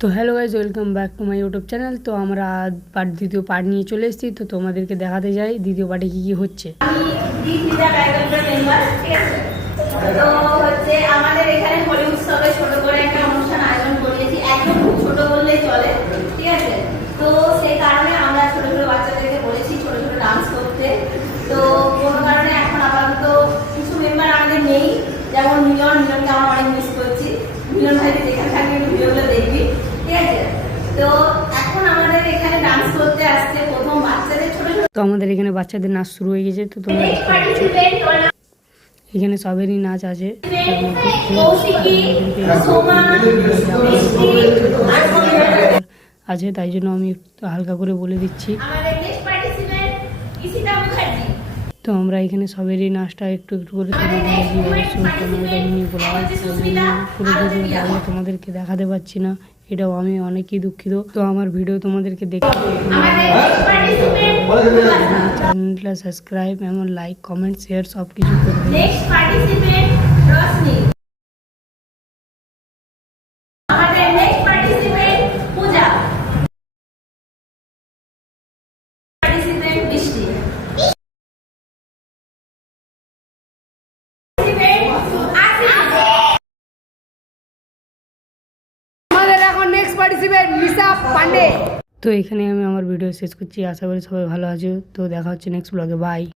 তো hello guys, welcome back to my YouTube channel. তো আমরা দ্বিতীয় পার্ট নিয়ে চলে এসেছি। তো তোমাদেরকে দেখাতে যাই দ্বিতীয় পার্টে কী কী হচ্ছে। তো হচ্ছে আমাদের এখানে হোলি উৎসবে ছোট করে একটা অনুষ্ঠান আয়োজন করেছি, একদম খুব ছোট বললেই চলে, ঠিক আছে। তো সেই কারণে আমরা ছোট ছোট বাচ্চাদেরকে বলেছি ছোট ছোট ডান্স করতে। তো কোনো কারণে এখন আপাতত কিছু মেম্বার আমাদের নেই, যেমন মিলনকে আমরা অনেক মিস করছি। মিলন ভাইকে যেখানে থাকবে ভিডিওগুলো দেখবি, ঠিক আছে। তো এখন আমাদের এখানে ডান্স করতে আসছে প্রথম বাচ্চাদের ছোট ছোট। তো আমাদের এখানে বাচ্চাদের নাচ শুরু হয়ে গেছে। তো তোমরা এখানে সবেরই নাচ আছে, আছে, তাই জন্য আমি একটু হালকা করে বলে দিচ্ছি। তো আমরা এখানে সবেরই নাচটা একটু একটু করে তোমাদেরকে দেখাতে পারছি না, এটাও আমি অনেকই দুঃখিত। তো আমার ভিডিও তোমাদেরকে দেখতে চ্যানেলটা সাবস্ক্রাইব এবং লাইক কমেন্ট শেয়ার সব কিছু করবেন। তো এখানে আমি আমার ভিডিও শেষ করছি। আশা করি সবাই ভালো আছো। তো দেখা হচ্ছে নেক্সট ব্লগে। বাই।